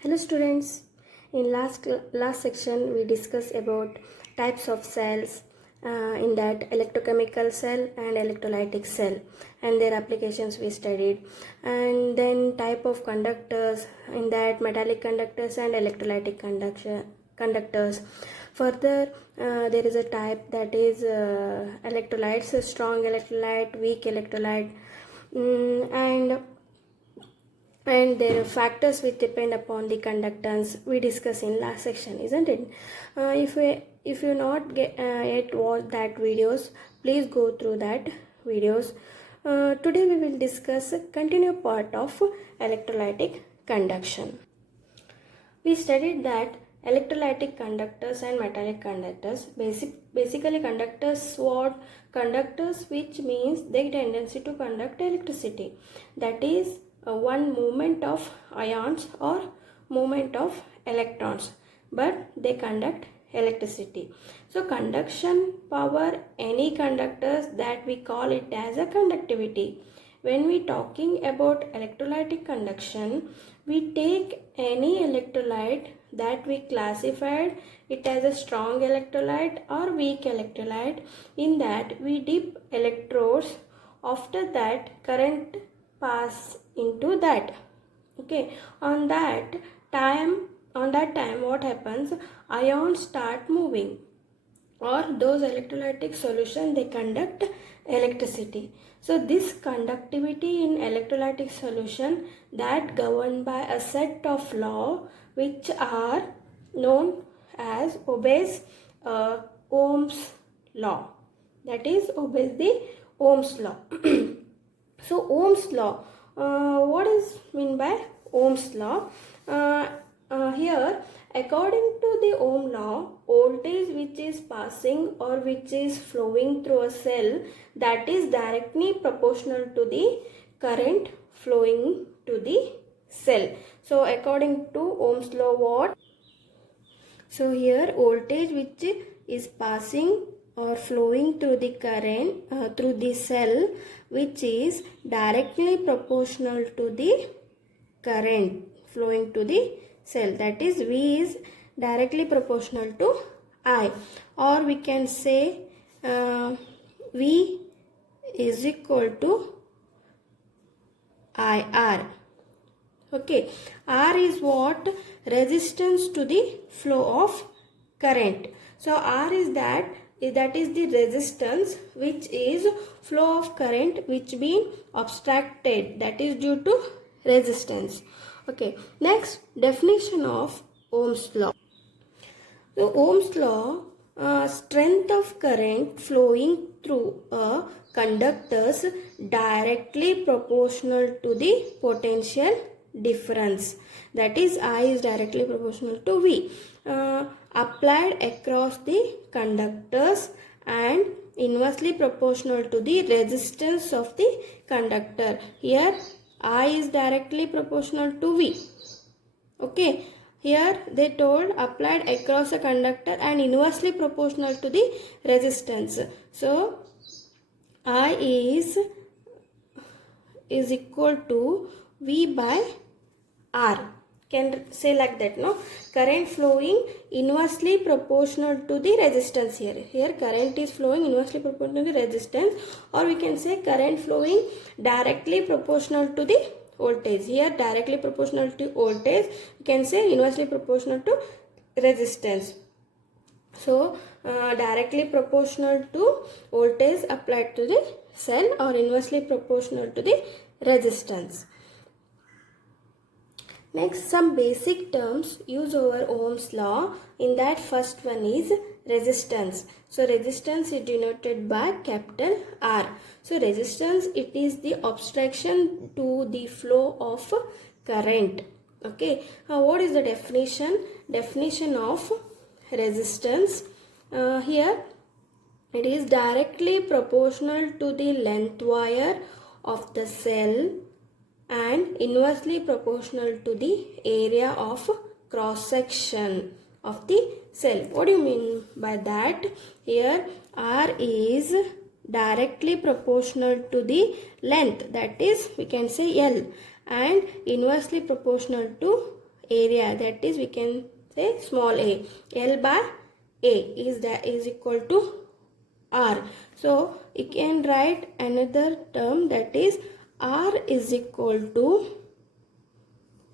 Hello students. In last section we discussed about types of cells, in that electrochemical cell and electrolytic cell and their applications we studied, and then type of conductors, in that metallic conductors and electrolytic conductors. Further, there is a type that is electrolytes, strong electrolyte, weak electrolyte, and there are factors which depend upon the conductance we discussed in last section, isn't it? If you not yet watched that videos, please go through that videos. Today we will discuss a continued part of electrolytic conduction. We studied that electrolytic conductors and metallic conductors. Basically conductors what? Conductors, which means their tendency to conduct electricity. That is one movement of ions or movement of electrons, but they conduct electricity. So conduction power any conductors, that we call it as a conductivity. When we talking about electrolytic conduction, we take any electrolyte that we classified it as a strong electrolyte or weak electrolyte. In that we dip electrodes. After that current pass into that. Okay, on that time what happens? Ions start moving, or those electrolytic solution they conduct electricity. So this conductivity in electrolytic solution that governed by a set of law which are known as obeys Ohm's law. That is obeys the Ohm's law. So Ohm's law, what is mean by Ohm's law? Here, according to the Ohm law, voltage which is passing or which is flowing through a cell, that is directly proportional to the current flowing to the cell. So according to Ohm's law, what? So here voltage which is passing or flowing through the current through the cell, which is directly proportional to the current flowing to the cell, that is V is directly proportional to I, or we can say V is equal to IR. Okay, R is what? Resistance to the flow of current. So R is that is the resistance which is flow of current which being obstructed, that is due to resistance. Okay, next definition of Ohm's law. So Ohm's law, strength of current flowing through a conductors directly proportional to the potential difference, that is I is directly proportional to V, applied across the conductors and inversely proportional to the resistance of the conductor. Here I is directly proportional to V. Okay, here they told applied across a conductor and inversely proportional to the resistance. So I is equal to V by R. Can say like that, no? Current flowing inversely proportional to the resistance here. Here current is flowing inversely proportional to the resistance, or we can say current flowing directly proportional to the voltage. Here directly proportional to voltage, you can say inversely proportional to resistance. So directly proportional to voltage applied to the cell, or inversely proportional to the resistance. Next, some basic terms used over Ohm's law. In that, first one is resistance. So resistance is denoted by capital R. So resistance, it is the obstruction to the flow of current. Okay. What is the definition? Definition of resistance. Here it is directly proportional to the length wire of the cell and inversely proportional to the area of cross section of the cell. What do you mean by that? Here R is directly proportional to the length, that is we can say L, and inversely proportional to area, that is we can say small a. L by a is equal to R. So you can write another term, that is R is equal to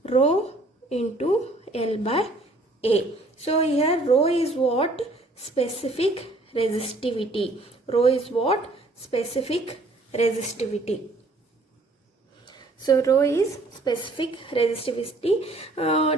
rho into L by A. So here rho is what? Specific resistivity. Rho is what? Specific resistivity. So rho is specific resistivity.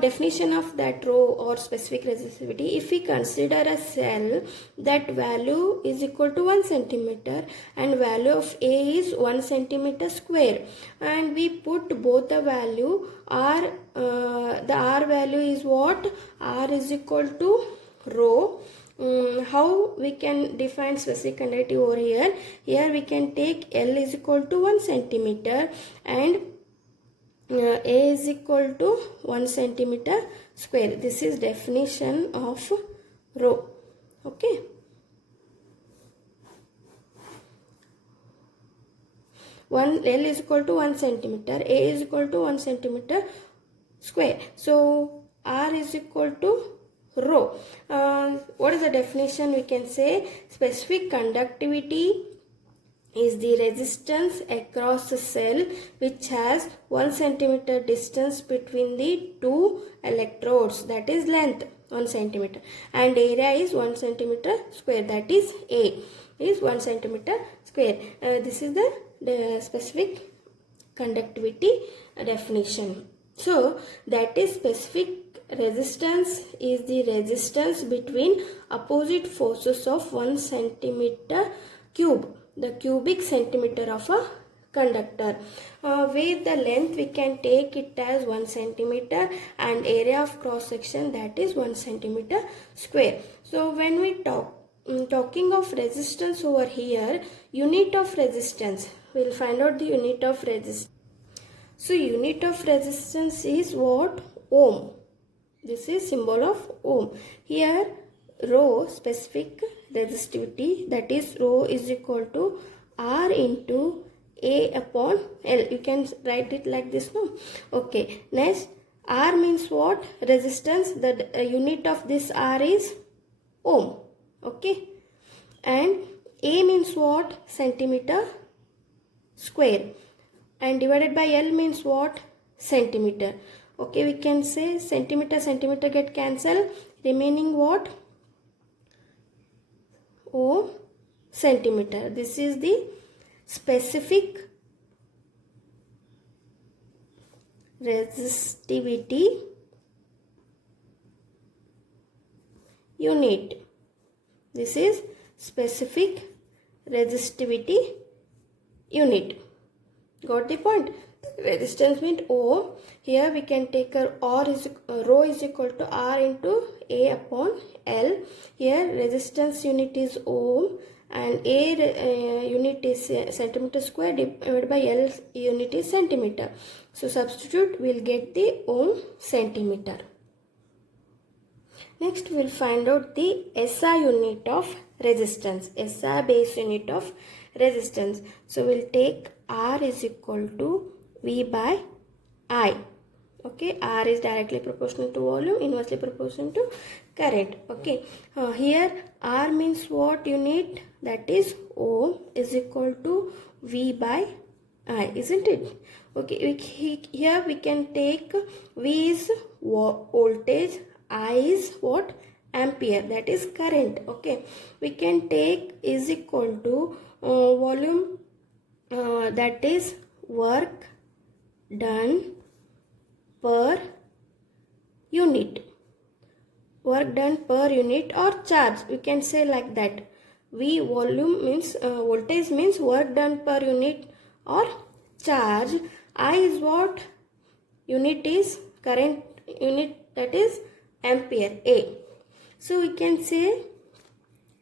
Definition of that rho or specific resistivity: if we consider a cell that value is equal to 1 centimeter and value of A is 1 centimeter square, and we put both the value R, the R value is what? R is equal to rho. How we can define specific conductivity over here? Here we can take L is equal to 1 centimeter and A is equal to 1 centimeter square. This is definition of rho. Okay. L is equal to 1 centimeter, A is equal to 1 centimeter square. So R is equal to rho. What is the definition? We can say specific conductivity is the resistance across a cell which has 1 centimeter distance between the two electrodes, that is length 1 centimeter, and area is 1 centimeter square, that is A is 1 centimeter square. This is the specific conductivity definition. So that is specific resistance is the resistance between opposite forces of 1 centimeter cube, the cubic centimeter of a conductor. With the length we can take it as 1 centimeter and area of cross section, that is 1 centimeter square. So when we talking of resistance over here, unit of resistance, we will find out the unit of resistance. So unit of resistance is what? Ohm. This is symbol of ohm. Here rho, specific resistivity, that is rho is equal to R into A upon L. You can write it like this, no? Okay. Next, R means what? Resistance. The unit of this R is ohm. Okay. And A means what? Centimeter square. And divided by L means what? Centimeter. Okay, we can say centimeter get cancelled, remaining what? Ohm centimeter. This is the specific resistivity unit. This is specific resistivity unit. Got the point? Resistance means ohm. Here we can take rho is equal to R into A upon L. Here resistance unit is ohm and A unit is centimeter square, divided by L unit is centimeter. So substitute, we will get the ohm centimeter. Next we will find out the SI unit of resistance, SI base unit of resistance. So we will take R is equal to V by I. Okay, R is directly proportional to volume, inversely proportional to current. Okay, here R means what unit? That is ohm is equal to V by I, isn't it? Okay, here we can take V is voltage, I is what? Ampere, that is current. Okay, we can take is equal to volume, that is work done per unit. Work done per unit or charge, we can say like that. V volume means voltage means work done per unit or charge. I is what? Unit is current unit, that is ampere, A. So we can say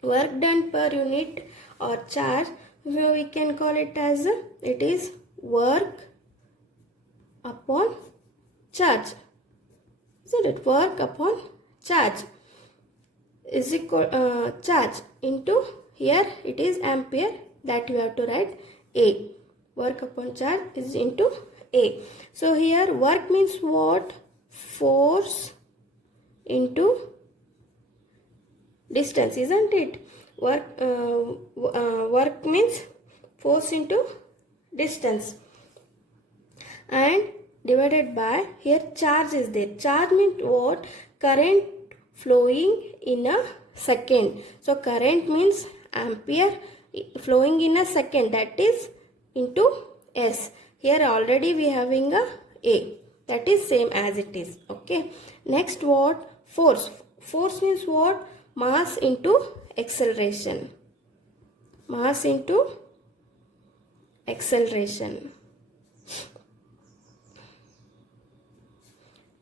work done per unit or charge, so we can call it as it is work upon charge. Isn't it? Work upon charge is equal charge into, here it is ampere, that you have to write A. Work upon charge is into A. So here work means what? force into distance, isn't it? Work means force into distance, and divided by, here charge is there. Charge means what? Current flowing in a second. So current means ampere flowing in a second, that is into S. Here already we having a that is same as it is. Okay, next what? Force. Force means what? Mass into acceleration. Mass into acceleration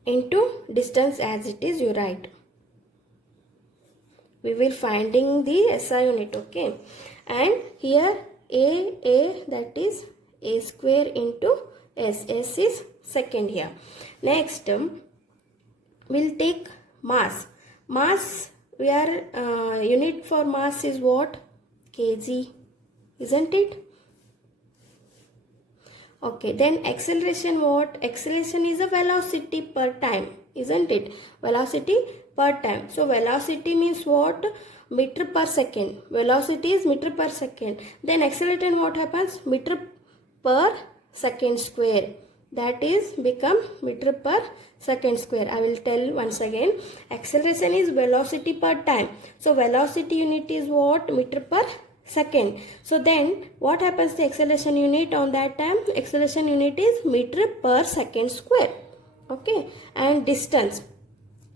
into distance, as it is, you write. We will finding the SI unit. Okay, and here a that is a square into S. S is second here. Next we'll take mass. Mass, we are unit for mass is what? Kg, isn't it? Okay, then acceleration what? Acceleration is a velocity per time, isn't it? Velocity per time. So velocity means what? Meter per second. Velocity is meter per second. Then acceleration what happens? Meter per second square. That is become meter per second square. I will tell once again. Acceleration is velocity per time. So velocity unit is what? Meter per second. So then what happens the acceleration unit on that time? Acceleration unit is meter per second square. Okay, and distance.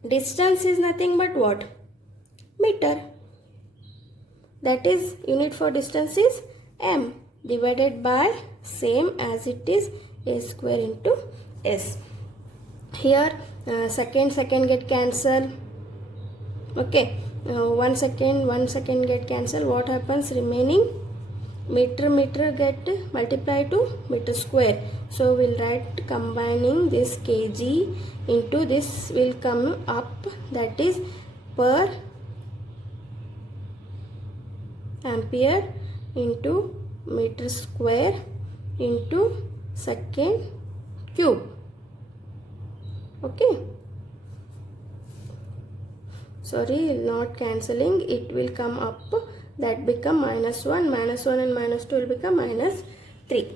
Distance is nothing but what? Meter. That is unit for distance is m, divided by same as it is a square into S. Here second get cancelled. Okay, 1 second get cancelled. What happens? Remaining meter get multiplied to meter square. So we'll write combining this kg into this will come up, that is per ampere into meter square into second cube. Okay, sorry, not cancelling, it will come up, that become -1 and -2 will become -3.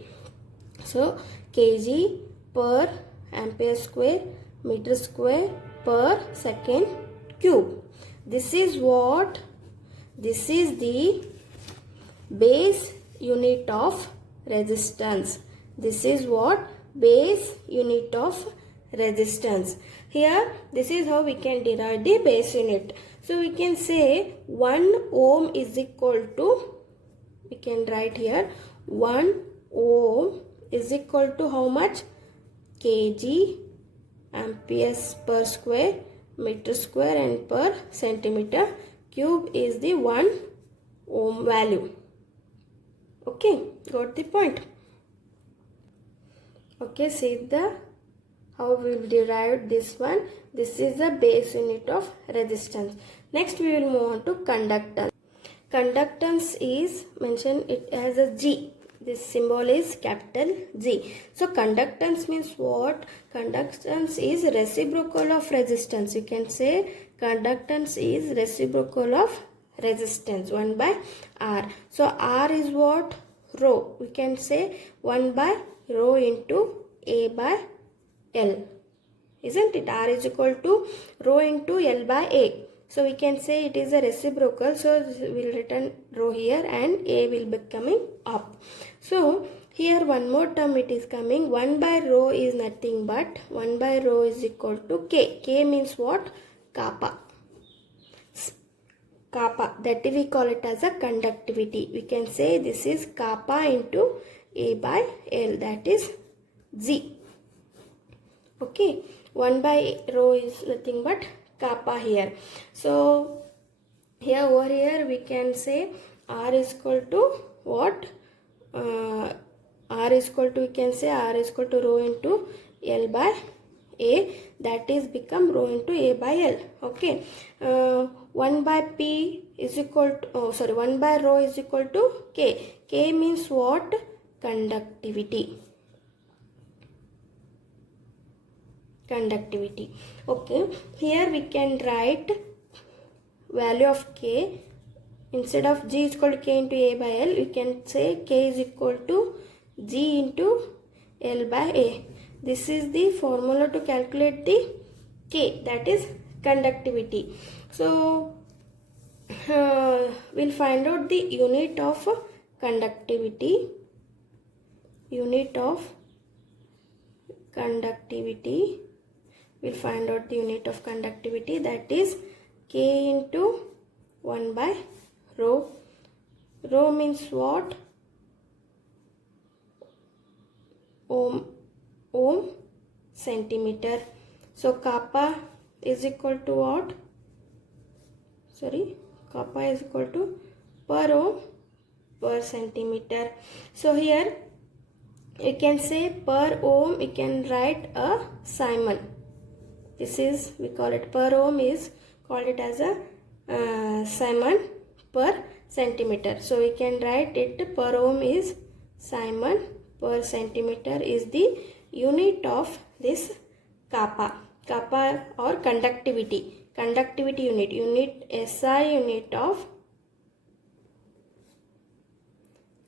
So kg per ampere square meter square per second cube. This is what? This is the base unit of resistance. This is what? Base unit of resistance. Here this is how we can derive the base unit. So we can say 1 ohm is equal to, we can write here 1 ohm is equal to how much? Kg amperes per square meter square and per centimeter cube is the 1 ohm value. Okay, got the point? Okay, see the how we will derive this one. This is the base unit of resistance. Next we will move on to conductance. Conductance is mentioned, it as a G. This symbol is capital G. So conductance means what? Conductance is reciprocal of resistance. You can say conductance is reciprocal of resistance 1 by R. So R is what? Rho. We can say 1 by rho into A by L, isn't it? R is equal to rho into L by A. So we can say it is a reciprocal. So we'll written rho here and A will be coming up. So here one more term it is coming. 1 by rho is nothing but 1 by rho is equal to K. K means what? Kappa. Kappa, that we call it as a conductivity. We can say this is kappa into A by L, that is Z. Okay, 1 by rho is nothing but kappa here. So here over here we can say R is equal to what? R is equal to, we can say R is equal to rho into L by A, that is become rho into A by L. Okay, 1 by P is equal to 1 by rho is equal to K. K means what? Conductivity. conductivity. Okay, here we can write value of K. Instead of G is equal to K into A by L, we can say K is equal to G into L by A. This is the formula to calculate the K, that is conductivity. So we'll find out the unit of conductivity. Unit of conductivity. We'll find out the unit of conductivity, that is K into 1 by rho. Rho means what? Ohm centimeter. So kappa is equal to what? Kappa is equal to per ohm per centimeter. So here you can say per ohm, we can write a Simon. This is, we call it per ohm, is called it as a Simon per centimeter. So we can write it per ohm is Simon per centimeter is the unit of this kappa. Kappa or conductivity. Conductivity unit SI unit of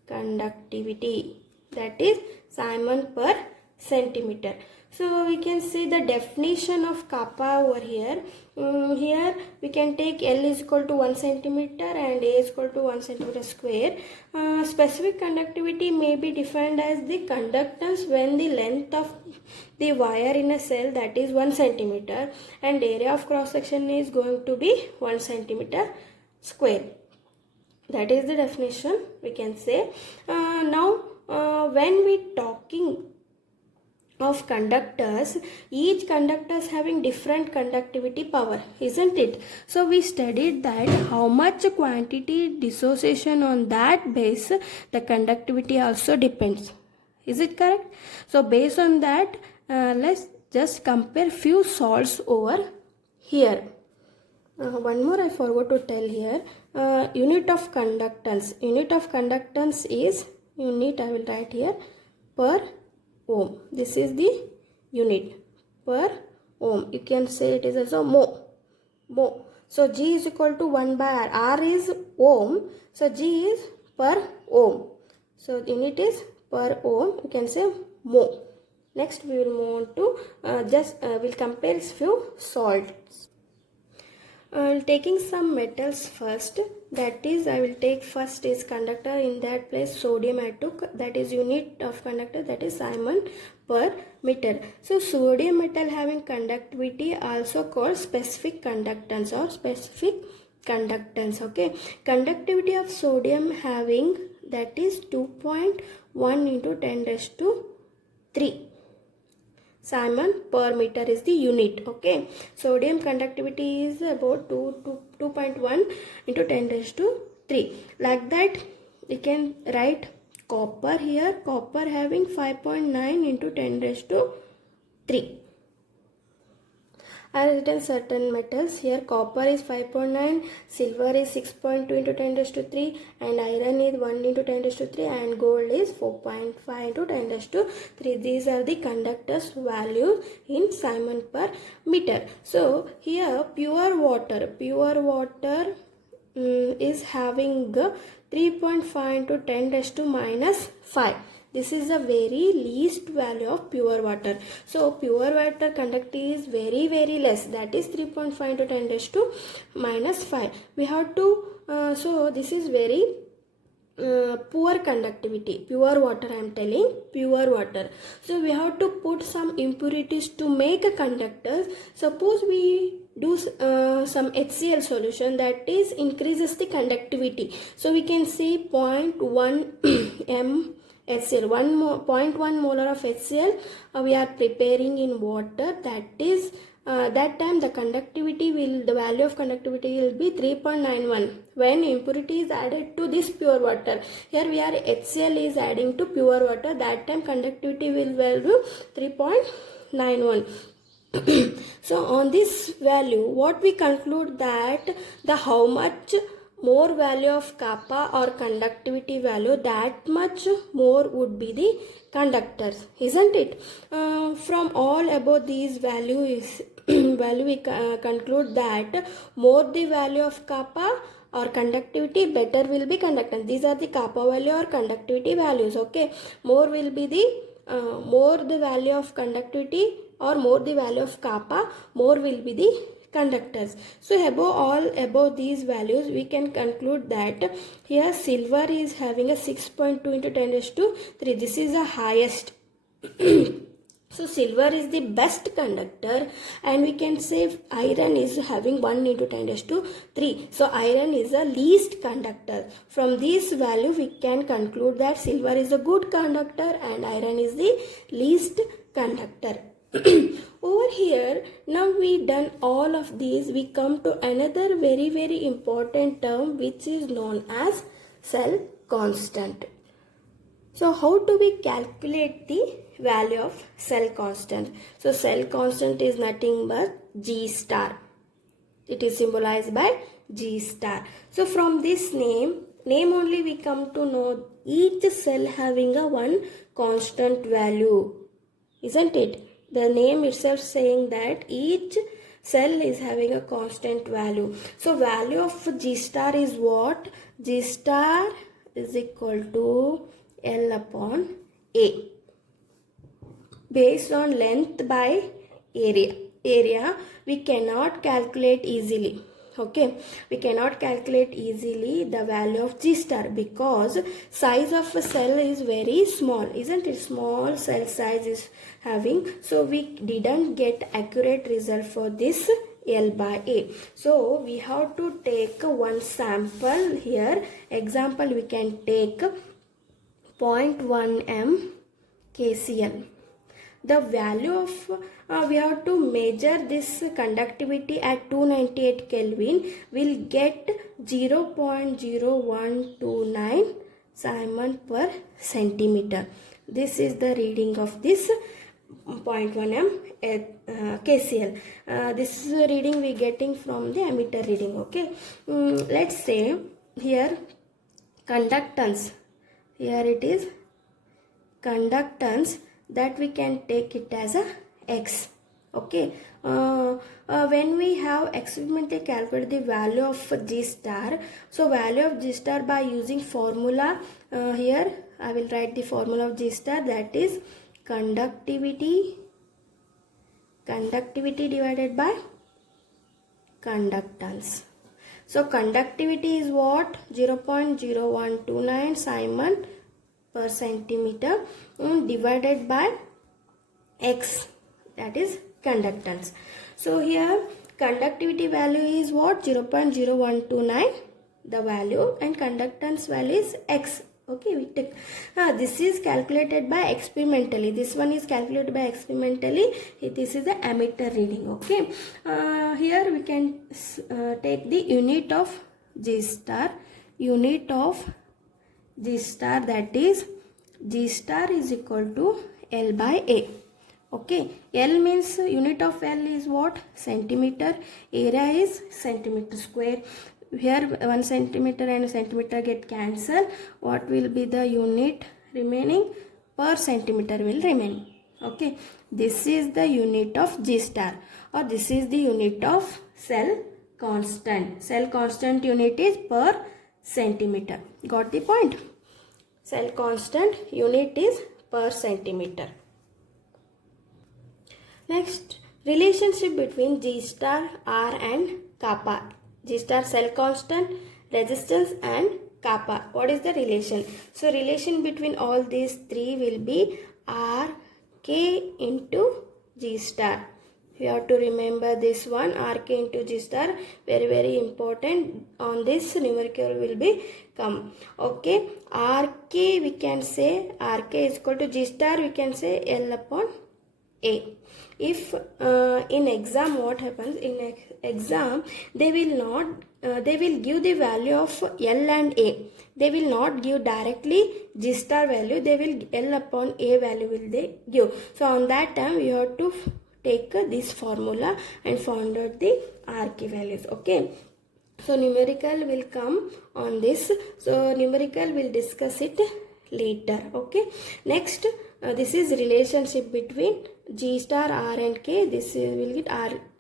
conductivity, that is Simon per centimeter. So we can see the definition of kappa over here. Here we can take L is equal to 1 centimeter and A is equal to 1 centimeter square. Specific conductivity may be defined as the conductance when the length of the wire in a cell, that is 1 centimeter, and area of cross section is going to be 1 centimeter square. That is the definition we can say. Now when we talking of conductors, each conductor is having different conductivity power, isn't it? So we studied that how much quantity dissociation, on that base the conductivity also depends. Is it correct? So based on that, let's just compare few salts over here. One more I forgot to tell here. Unit of conductance. Unit of conductance is unit, I will write here, per ohm. This is the unit per ohm. You can say it is also mho. So G is equal to 1 by R. R is ohm. So G is per ohm. So unit is per ohm. You can say mho. Next we will move on to we'll compare few salts. Taking some metals first, that is I will take first is conductor, in that place sodium I took, that is unit of conductor, that is Simon per meter. So sodium metal having conductivity also called specific conductance or specific conductance. Okay, conductivity of sodium having, that is 2.1 into 10 raised to 3 Simon per meter is the unit. Okay, sodium conductivity is about 2.1 into 10 raised to 3. Like that we can write copper here, copper having 5.9 into 10 raised to 3. I written certain metals here. Copper is 5.9, silver is 6.2 into 10 raised to 3, and iron is 1 into 10 raised to 3, and gold is 4.5 into 10 raised to 3. These are the conductors values in Simon per meter. So here pure water is having 3.5 into 10 raised to minus 5. This is the very least value of pure water. So pure water conductivity is very less, that is 3.5 into 10 raised to minus 5. We have to so this is very poor conductivity. Pure water, I am telling, pure water. So we have to put some impurities to make a conductor. Suppose we do some HCl solution, that is increases the conductivity. So we can say 0.1 m HCl, 0.1 molar of HCl we are preparing in water. That is that time the value of conductivity will be 3.91 when impurity is added to this pure water. Here we are HCl is adding to pure water, that time conductivity will value 3.91. So on this value, what we conclude, that the how much more value of kappa or conductivity value, that much more would be the conductors, isn't it? From all above these values, value we conclude that more the value of kappa or conductivity, better will be conductance. These are the kappa value or conductivity values. Okay, more will be the more the value of conductivity or more the value of kappa, more will be the conductors. So above these values, we can conclude that here silver is having a 6.2 into 10 raised to 3. This is the highest. So silver is the best conductor, and we can say iron is having 1 into 10 raised to 3. So iron is the least conductor. From this value we can conclude that silver is a good conductor and iron is the least conductor. Over here, now we done all of these, we come to another very important term which is known as cell constant. So how do we calculate the value of cell constant? So cell constant is nothing but G star. It is symbolized by G star. So from this name only we come to know each cell having a one constant value, isn't it? The name itself saying that each cell is having a constant value. So value of G star is what? G star is equal to L upon A. Based on length by area, we cannot calculate easily. Okay, we cannot calculate easily the value of G star because size of a cell is very small, isn't it? Small cell size is having, so we didn't get accurate result for this L by A. So we have to take one sample here. Example, we can take 0.1 m KCl. The value of we have to measure this conductivity at 298 Kelvin. We'll get 0.0129 Simon per centimeter. This is the reading of this 0.1 m KCl. This reading we getting from the ammeter reading. Okay, let's say here conductance. Here it is conductance, that we can take it as a X. Okay, when we have experimentally calculated the value of G star, so value of G star by using formula, here I will write the formula of G star, that is conductivity divided by conductance. So conductivity is what? 0.0129 Simon per centimeter divided by X, that is conductance. So here conductivity value is what? 0.0129 the value, and conductance value is X. Okay, we take this is calculated by experimentally. This one is calculated by experimentally. This is the ammeter reading. Okay, here we can take the unit of G star. Unit of G star, that is G star is equal to L by A. Okay, L means unit of L is what? Centimeter. Area is centimeter square. Here 1 centimeter and centimeter get cancelled. What will be the unit remaining? Per centimeter will remain. Okay, this is the unit of G star, or this is the unit of cell constant. Cell constant unit is per centimeter. Got the point? Cell constant unit is per centimeter. Next, relationship between G star, R and kappa. G star cell constant, resistance and kappa. What is the relation? So relation between all these three will be R K into G star. You have to remember this one, RK into G star, very important. On this numerical will be come. Okay, RK we can say RK is equal to G star, we can say L upon A. If in exam what happens, in exam they will not they will give the value of L and A. They will not give directly G star value, they will L upon A value will they give. So on that time you have to take this formula and find out the RK values. Okay, so numerical will come on this. So numerical will discuss it later. Okay, next this is relationship between G star R and K, this is, will get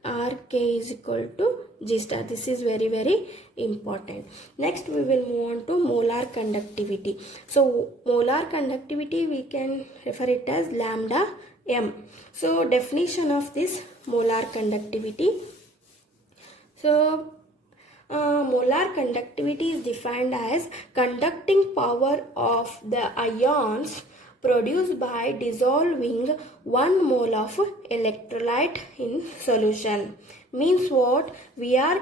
R K is equal to G star. This is very, very important. Next we will move on to molar conductivity. So molar conductivity we can refer it as lambda m. So definition of this molar conductivity. So molar conductivity is defined as conducting power of the ions produced by dissolving 1 mole of electrolyte in solution. Means what we are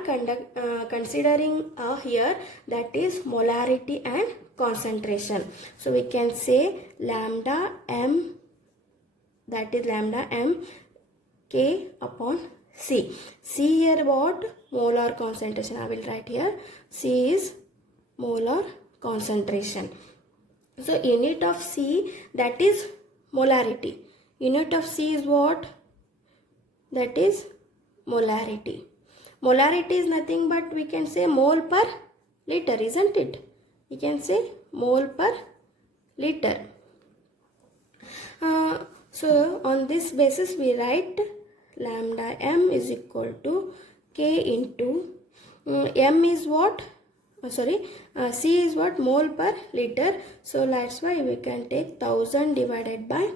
considering here, that is molarity and concentration. So we can say lambda m, that is lambda m K upon C. C here what? Molar concentration. I will write here. C is molar concentration. So unit of C, that is molarity. Unit of C is what? That is molarity. Molarity is nothing but we can say mole per liter, isn't it? We can say mole per liter. So on this basis we write lambda m is equal to K into m is what? C is what? Mole per liter. So that's why we can take 1000 divided by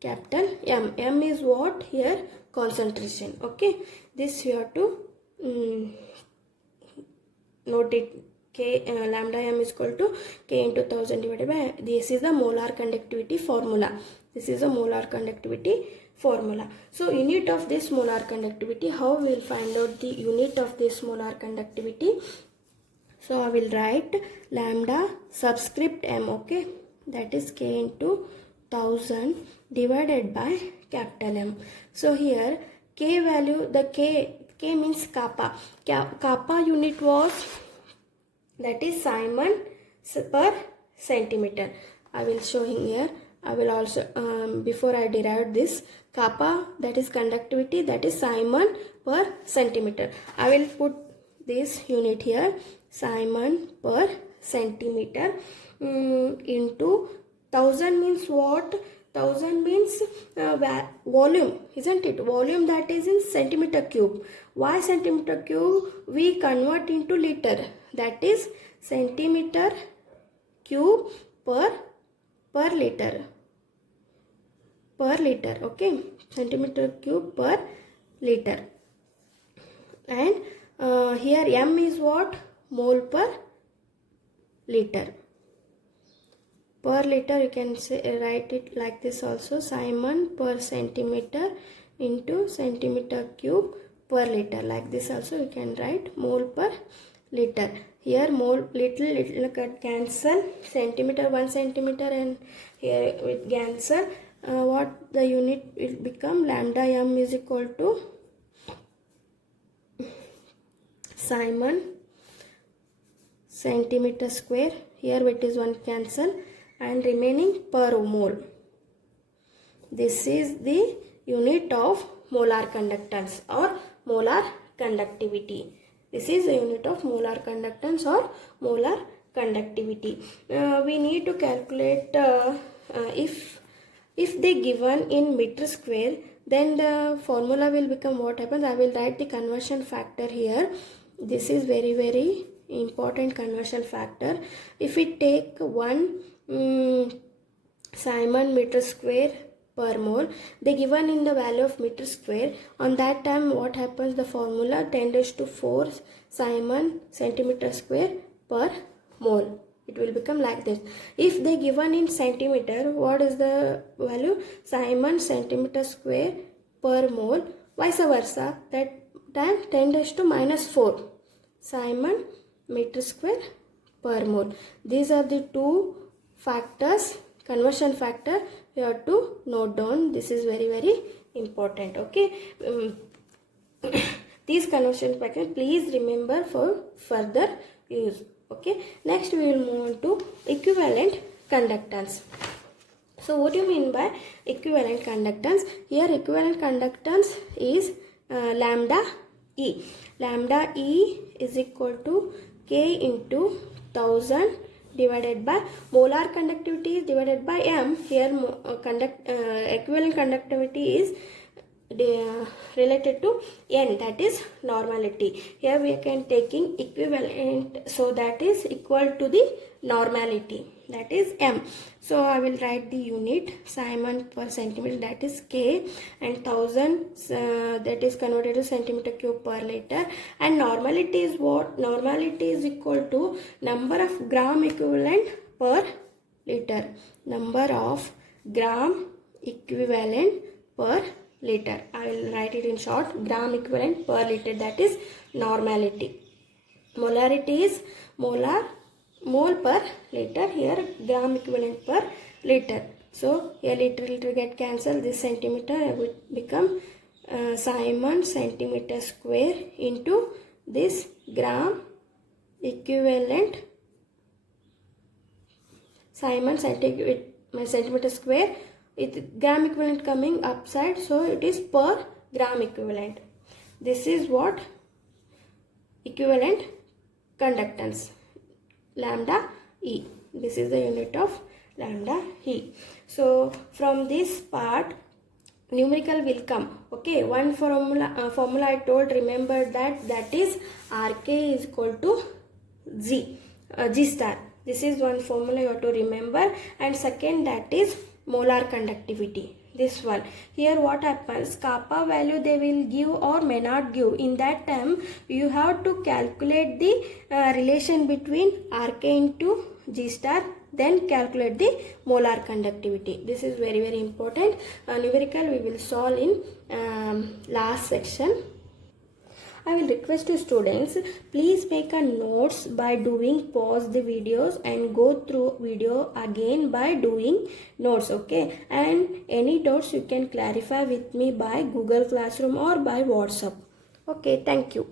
capital M. M is what? Here concentration. Okay. This you have to note it. K lambda m is equal to K into 1000 divided by. This is the molar conductivity formula. This is a molar conductivity formula. So unit of this molar conductivity, how we will find out the unit of this molar conductivity? So I will write lambda subscript m, okay, that is K into 1000 divided by capital M. So here K value, the K means kappa. Kappa unit was, that is Simon per centimeter. I will show here. I will also before I derive this, kappa, that is conductivity, that is Simon per centimeter. I will put this unit here, Simon per centimeter into 1000 means what? 1000 means volume, isn't it? Volume, that is in centimeter cube. Why centimeter cube? We convert into liter, that is centimeter cube per liter. Per liter, okay, centimeter cube per liter. And here m is what? Mole per liter. Per liter, you can say, write it like this also, Simon per centimeter into centimeter cube per liter. Like this also you can write mole per liter. Here mole, little cancel, centimeter, 1 centimeter, and here with cancel. What the unit will become? Lambda m is equal to Simon centimeter square. Here it is 1 cancel, and remaining per mole. This is the unit of molar conductance or molar conductivity. This is the unit of molar conductance or molar conductivity. We need to calculate if they given in meter square, then the formula will become what happens. I will write the conversion factor here. This is very, very important conversion factor. If we take 1 Simon meter square per mole, they given in the value of meter square. On that time what happens? The formula 10⁴ Simon centimeter square per mole. It will become like this. If they given in centimeter, what is the value? Simon centimeter square per mole. Vice versa, that time 10⁻⁴ Simon meter square per mole. These are the two factors, conversion factor you have to note down. This is very, very important. Okay. These conversion factors please remember for further use. Okay. Next we will move on to equivalent conductance. So what do you mean by equivalent conductance? Here equivalent conductance is lambda E. Lambda E is equal to K into 1000 divided by molar conductivity is divided by m. Here equivalent conductivity is related to n, that is normality. Here we can taking equivalent, so that is equal to the normality, that is m. So I will write the unit Simon per centimeter, that is K, and 1000 that is converted to centimeter cube per liter. And normality is what? Normality is equal to number of gram equivalent per liter. Number of gram equivalent per liter. I will write it in short, gram equivalent per liter, that is normality. Molarity is mole per liter, here gram equivalent per liter. So here liter get cancelled, this centimeter will become Simon centimeter square into this gram equivalent Simon centimeter square. It gram equivalent coming upside, so it is per gram equivalent. This is what equivalent conductance, lambda E. This is the unit of lambda E. So from this part numerical will come. Okay, one formula I told, remember that is RK is equal to G star. This is one formula you have to remember. And second, that is molar conductivity, this one. Here what happens, kappa value they will give or may not give. In that time you have to calculate the relation between RK into G star, then calculate the molar conductivity. This is very, very important. Numerical we will solve in last section. I will request you students, please make a notes by doing pause the videos and go through video again by doing notes, okay? And any doubts you can clarify with me by Google Classroom or by WhatsApp. Okay, thank you.